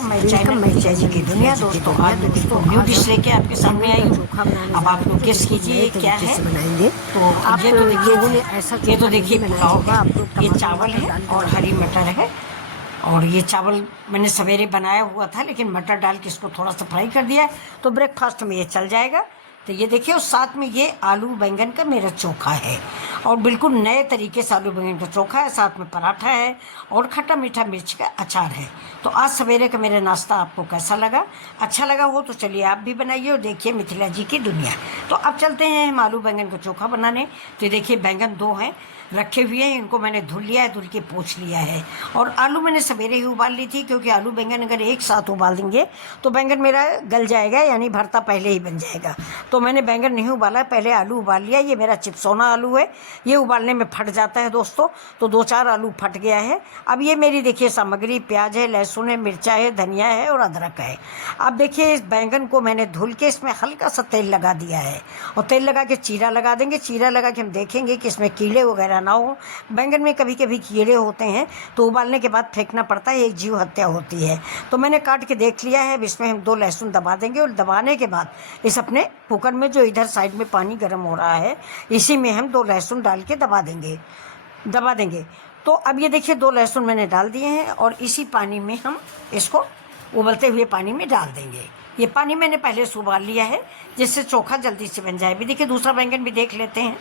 मैं जी की दुनिया दोस्तों, आज दोस्तों न्यू डिश लेके आपके सामने आई हूँ। अब आप लोग गेस कीजिए क्या है। बनाएंगे तो आप ये तो देखिए, ऐसा ये तो देखिए पुलाव है, ये चावल है और हरी मटर है। और ये चावल मैंने सवेरे बनाया हुआ था, लेकिन मटर डाल के इसको थोड़ा सा फ्राई कर दिया है, तो ब्रेकफास्ट में ये चल जाएगा। तो ये देखिए, और साथ में ये आलू बैंगन का मेरा चोखा है, और बिल्कुल नए तरीके से आलू बैंगन का चोखा है, साथ में पराठा है और खट्टा मीठा मिर्च का अचार है। तो आज सवेरे का मेरा नाश्ता आपको कैसा लगा? अच्छा लगा हो तो चलिए आप भी बनाइए और देखिए मिथिला जी की दुनिया। तो अब चलते हैं हम आलू बैंगन का चोखा बनाने। तो देखिए बैंगन 2 हैं रखे हुए हैं, इनको मैंने धुल लिया है, धुल के पोंछ लिया है। और आलू मैंने सवेरे ही उबाल ली थी, क्योंकि आलू बैंगन अगर एक साथ उबाल देंगे तो बैंगन मेरा गल जाएगा, यानी भरता पहले ही बन जाएगा। तो मैंने बैंगन नहीं उबाला, पहले आलू उबाल लिया। ये मेरा चिपसोना आलू है, ये उबालने में फट जाता है दोस्तों, तो 2-4 आलू फट गया है। अब ये मेरी देखिए सामग्री, प्याज है, लहसुन है, मिर्चा है, धनिया है और अदरक है। अब देखिए इस बैंगन को मैंने धुल के इसमें हल्का सा तेल लगा दिया है, और तेल लगा के चीरा लगा देंगे। चीरा लगा के हम देखेंगे कि इसमें कीड़े वगैरह ना हो। बैंगन में कभी कभी कीड़े होते हैं, तो उबालने के बाद फेंकना पड़ता है, एक जीव हत्या होती है। तो मैंने काट के देख लिया है। अब इसमें हम 2 लहसुन दबा देंगे, और दबाने के बाद इस अपने कुकर में जो इधर साइड में पानी गर्म हो रहा है, इसी में हम 2 लहसुन डाल के दबा देंगे। तो अब ये देखिए 2 लहसुन मैंने डाल दिए हैं, और इसी पानी में हम इसको उबलते हुए पानी में डाल देंगे। ये पानी मैंने पहले से उबाल लिया है, जिससे चोखा जल्दी से बन जाए। भी देखिए दूसरा बैंगन भी देख लेते हैं।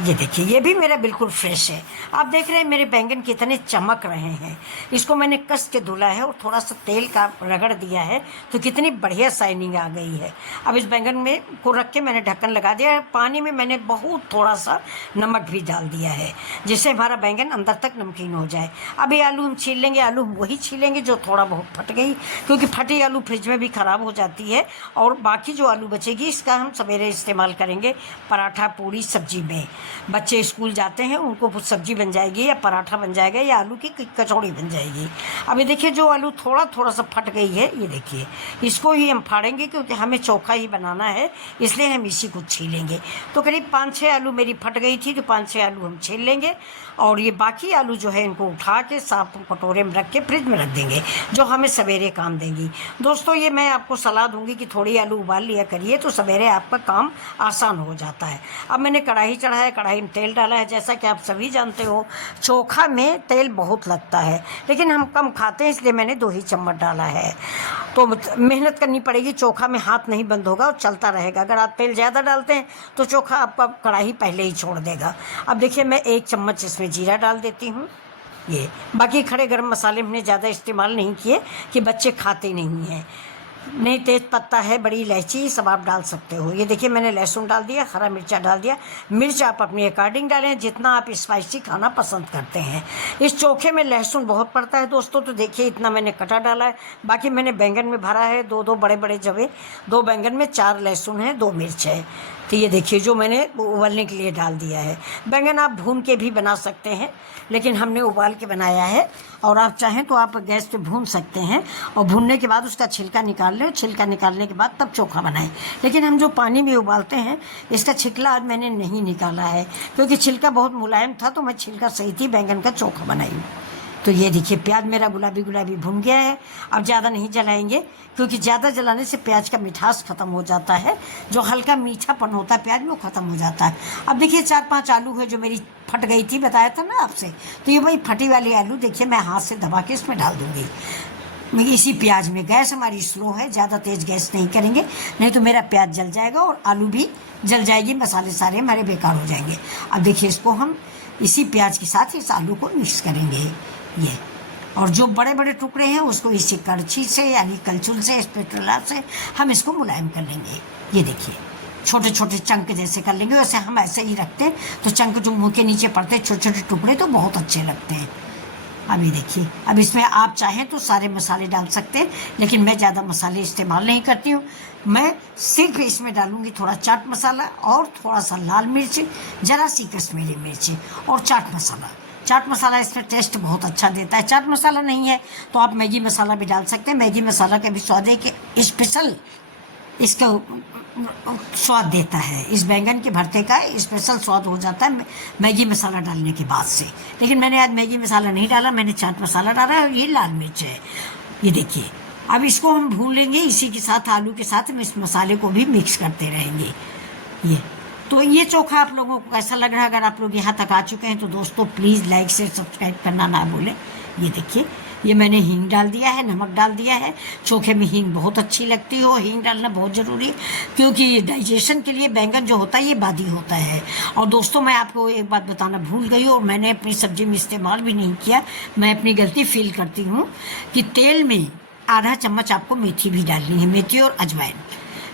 ये देखिए, ये भी मेरा बिल्कुल फ्रेश है। आप देख रहे हैं मेरे बैंगन कितने चमक रहे हैं। इसको मैंने कस के धुला है और थोड़ा सा तेल का रगड़ दिया है, तो कितनी बढ़िया शाइनिंग आ गई है। अब इस बैंगन में को रख के मैंने ढक्कन लगा दिया है। पानी में मैंने बहुत थोड़ा सा नमक भी डाल दिया है, जिससे हमारा बैंगन अंदर तक नमकीन हो जाए। अब ये आलू हम छील लेंगे। आलू वही छीलेंगे जो थोड़ा बहुत फट गई, क्योंकि फटी आलू फ्रिज में भी ख़राब हो जाती है। और बाकी जो आलू बचेगी, इसका हम सवेरे इस्तेमाल करेंगे पराठा, पूड़ी, सब्जी में। बच्चे स्कूल जाते हैं, उनको कुछ सब्जी बन जाएगी, या पराठा बन जाएगा, या आलू की कचौड़ी बन जाएगी। अब ये देखिए जो आलू थोड़ा सा फट गई है, ये देखिए इसको ही हम फाड़ेंगे, क्योंकि हमें चोखा ही बनाना है, इसलिए हम इसी को छीलेंगे। तो करीब 5-6 आलू मेरी फट गई थी, तो 5-6 आलू हम छील लेंगे। और ये बाकी आलू जो है इनको उठा के साफ कटोरे में रख के फ्रिज में रख देंगे, जो हमें सवेरे काम देंगी। दोस्तों ये मैं आपको सलाह दूंगी कि थोड़ी आलू उबाल लिया करिए, तो सवेरे आपका काम आसान हो जाता है। अब मैंने कढ़ाई चढ़ाया, कढ़ाई में तेल डाला है। जैसा कि आप सभी जानते हो, चोखा में तेल बहुत लगता है, लेकिन हम कम खाते हैं, इसलिए मैंने 2 ही चम्मच डाला है। तो मेहनत करनी पड़ेगी, चोखा में हाथ नहीं बंद होगा और चलता रहेगा। अगर आप तेल ज़्यादा डालते हैं तो चोखा आपका कढ़ाई पहले ही छोड़ देगा। अब देखिए मैं 1 चम्मच इसमें जीरा डाल देती हूँ। ये बाकी खड़े गरम मसाले हमने ज़्यादा इस्तेमाल नहीं किए, कि बच्चे खाते नहीं हैं। नहीं, तेज पत्ता है, बड़ी इलायची, सब आप डाल सकते हो। ये देखिए मैंने लहसुन डाल दिया, हरा मिर्चा डाल दिया। मिर्च आप अपने अकॉर्डिंग डालें, जितना आप स्पाइसी खाना पसंद करते हैं। इस चोखे में लहसुन बहुत पड़ता है दोस्तों, तो देखिए इतना मैंने कटा डाला है। बाकी मैंने बैंगन में भरा है 2-2 बड़े जवे, 2 बैंगन में 4 लहसुन है, 2 मिर्च है। तो ये देखिए जो मैंने उबलने के लिए डाल दिया है। बैंगन आप भून के भी बना सकते हैं, लेकिन हमने उबाल के बनाया है। और आप चाहें तो आप गैस पे भून सकते हैं, और भूनने के बाद उसका छिलका निकाल लें। छिलका निकालने के बाद तब चोखा बनाएं। लेकिन हम जो पानी में उबालते हैं, इसका छिलका आज मैंने नहीं निकाला है, क्योंकि छिलका बहुत मुलायम था, तो मैं छिलका सहित ही बैंगन का चोखा बनाई। तो ये देखिए प्याज मेरा गुलाबी भुन गया है। अब ज़्यादा नहीं जलाएंगे, क्योंकि ज़्यादा जलाने से प्याज का मिठास ख़त्म हो जाता है। जो हल्का मीठापन होता है प्याज में, वो ख़त्म हो जाता है। अब देखिए 4-5 आलू है जो मेरी फट गई थी, बताया था ना आपसे। तो ये वही फटी वाली आलू देखिए मैं हाथ से दबा के इसमें डाल दूँगी, मैं इसी प्याज में। गैस हमारी स्लो है, ज़्यादा तेज़ गैस नहीं करेंगे, नहीं तो मेरा प्याज जल जाएगा और आलू भी जल जाएगी, मसाले सारे हमारे बेकार हो जाएंगे। अब देखिए इसको हम इसी प्याज के साथ इस आलू को मिक्स करेंगे। ये और जो बड़े टुकड़े हैं उसको इसी करछी से, यानी कलछुल से, स्पैटुला से हम इसको मुलायम कर लेंगे। ये देखिए छोटे चंक जैसे कर लेंगे। वैसे हम ऐसे ही रखते हैं, तो चंक जो मुँह के नीचे पड़ते हैं, छोटे टुकड़े, तो बहुत अच्छे लगते हैं। अब ये देखिए, अब इसमें आप चाहें तो सारे मसाले डाल सकते हैं, लेकिन मैं ज़्यादा मसाले इस्तेमाल नहीं करती हूँ। मैं सिर्फ इसमें डालूँगी थोड़ा चाट मसाला, और थोड़ा सा लाल मिर्च, ज़रा सी कश्मीरी मिर्च, और चाट मसाला। चाट मसाला इसमें टेस्ट बहुत अच्छा देता है। चाट मसाला नहीं है तो आप मैगी मसाला भी डाल सकते हैं। मैगी मसाला का भी स्वाद है कि स्पेशल इसका स्वाद देता है। इस बैंगन के भरते का स्पेशल स्वाद हो जाता है मैगी मसाला डालने के बाद से। लेकिन मैंने आज मैगी मसाला नहीं डाला, मैंने चाट मसाला डाला है, और ये लाल मिर्च है। ये देखिए अब इसको हम भून लेंगे, इसी के साथ आलू के साथ हम इस मसाले को भी मिक्स करते रहेंगे। ये तो ये चोखा आप लोगों को कैसा लग रहा है? अगर आप लोग यहाँ तक आ चुके हैं तो दोस्तों प्लीज़ लाइक शेयर सब्सक्राइब करना ना भूलें। ये देखिए, ये मैंने हींग डाल दिया है, नमक डाल दिया है। चोखे में हींग बहुत अच्छी लगती हो, हींग डालना बहुत ज़रूरी है क्योंकि डाइजेशन के लिए बैंगन जो होता है ये बादी होता है। और दोस्तों मैं आपको एक बात बताना भूल गई और मैंने अपनी सब्जी में इस्तेमाल भी नहीं किया। मैं अपनी गलती फील करती हूँ कि तेल में आधा चम्मच आपको मेथी भी डालनी है, मेथी और अजवाइन।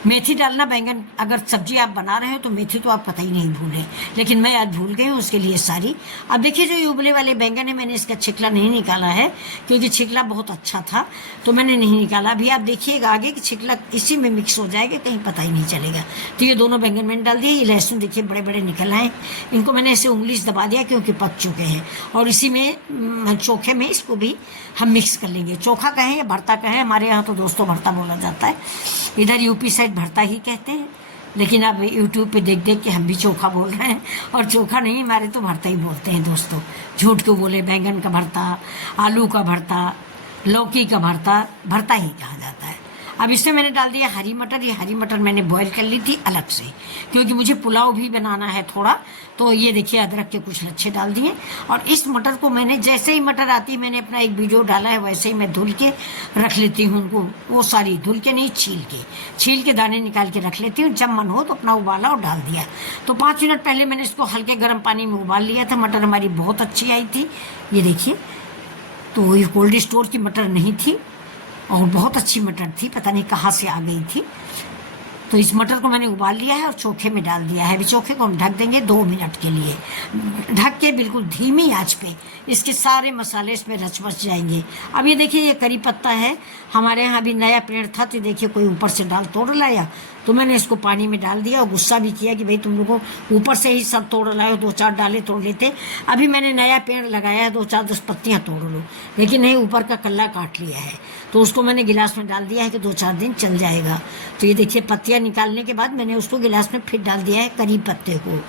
मेथी डालना बैंगन अगर सब्जी आप बना रहे हो तो मेथी तो आप पता ही नहीं भूलें, लेकिन मैं आज भूल गई हूँ, उसके लिए सारी। अब देखिए जो ये उबले वाले बैंगन है, मैंने इसका छिकला नहीं निकाला है क्योंकि छिकला बहुत अच्छा था तो मैंने नहीं निकाला। अभी आप देखिएगा आगे कि छिकला इसी में मिक्स हो जाएगा, कहीं पता ही नहीं चलेगा। तो ये दोनों बैंगन मैंने डाल दिए। ये लहसुन देखिए बड़े बड़े निकल आए, इनको मैंने ऐसे उंगली से दबा दिया क्योंकि पक चुके हैं। और इसी में चोखे में इसको भी हम मिक्स कर लेंगे। चोखा कहें या भरता कहें, हमारे यहाँ तो दोस्तों भरता बोला जाता है, इधर यूपी साइड भरता ही कहते हैं। लेकिन अब यूट्यूब पे देख देख के हम भी चोखा बोल रहे हैं, और चोखा नहीं, हमारे तो भरता ही बोलते हैं दोस्तों। झूठ क्यों बोले, बैंगन का भरता, आलू का भरता, लौकी का भरता, भरता ही कहा जाता है। अब इसमें मैंने डाल दिया हरी मटर। ये हरी मटर मैंने बॉईल कर ली थी अलग से क्योंकि मुझे पुलाव भी बनाना है थोड़ा। तो ये देखिए अदरक के कुछ लच्छे डाल दिए। और इस मटर को मैंने जैसे ही मटर आती है, मैंने अपना एक वीडियो डाला है, वैसे ही मैं धुल के रख लेती हूँ उनको। वो सारी धुल के नहीं, छील के दाने निकाल के रख लेती हूँ। जब मन हो तो अपना उबाला और डाल दिया। तो 5 मिनट पहले मैंने इसको हल्के गर्म पानी में उबाल लिया था। मटर हमारी बहुत अच्छी आई थी, ये देखिए। तो ये कोल्ड स्टोर की मटर नहीं थी और बहुत अच्छी मटर थी, पता नहीं कहाँ से आ गई थी। तो इस मटर को मैंने उबाल लिया है और चोखे में डाल दिया है। अभी चोखे को हम ढक देंगे 2 मिनट के लिए, ढक के बिल्कुल धीमी आंच पे इसके सारे मसाले इसमें रच बच जाएंगे। अब ये देखिए ये करी पत्ता है, हमारे यहाँ अभी नया पेड़ था तो देखिए कोई ऊपर से डाल तोड़ लाया, तो मैंने इसको पानी में डाल दिया और गुस्सा भी किया कि भाई तुम लोगों ऊपर से ही सब तोड़ लाए, 2-4 डाले तोड़ लेते। अभी मैंने नया पेड़ लगाया है, 2-4-10 पत्तियाँ तोड़ लो, लेकिन नहीं, ऊपर का कल्ला काट लिया है। तो उसको मैंने गिलास में डाल दिया है कि 2-4 दिन चल जाएगा। तो ये देखिए पत्तियाँ निकालने के बाद मैंने उसको गिलास में फिर डाल दिया है करी पत्ते को।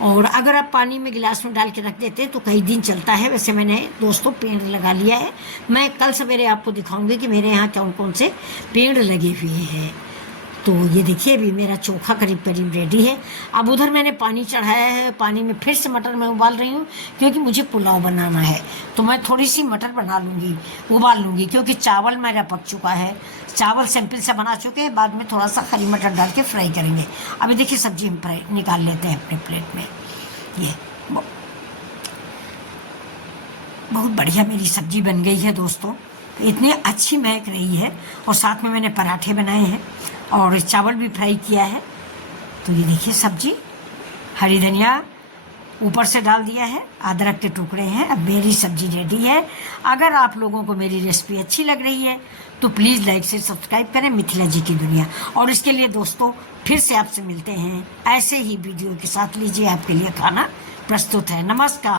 और अगर आप पानी में गिलास में डाल के रख देते तो कई दिन चलता है। वैसे मैंने दोस्तों पेड़ लगा लिया है, मैं कल सवेरे आपको दिखाऊंगी कि मेरे यहाँ कौन कौन से पेड़ लगे हुए हैं। तो ये देखिए अभी मेरा चोखा करीब करीब रेडी है। अब उधर मैंने पानी चढ़ाया है, पानी में फिर से मटर मैं उबाल रही हूँ क्योंकि मुझे पुलाव बनाना है। तो मैं थोड़ी सी मटर बना लूँगी, उबाल लूँगी, क्योंकि चावल मेरा पक चुका है। चावल सिंपल से बना चुके हैं, बाद में थोड़ा सा हरी मटर डाल के फ्राई करेंगे। अभी देखिए सब्जी हम फ्राई निकाल लेते हैं अपने प्लेट में। ये बहुत बढ़िया मेरी सब्जी बन गई है दोस्तों, इतनी अच्छी महक रही है। और साथ में मैंने पराठे बनाए हैं और चावल भी फ्राई किया है। तो ये देखिए सब्जी, हरी धनिया ऊपर से डाल दिया है, अदरक के टुकड़े हैं। अब मेरी सब्जी रेडी है। अगर आप लोगों को मेरी रेसिपी अच्छी लग रही है तो प्लीज़ लाइक से सब्सक्राइब करें मिथिला जी की दुनिया। और इसके लिए दोस्तों फिर से आपसे मिलते हैं ऐसे ही वीडियो के साथ। लीजिए आपके लिए खाना प्रस्तुत है। नमस्कार।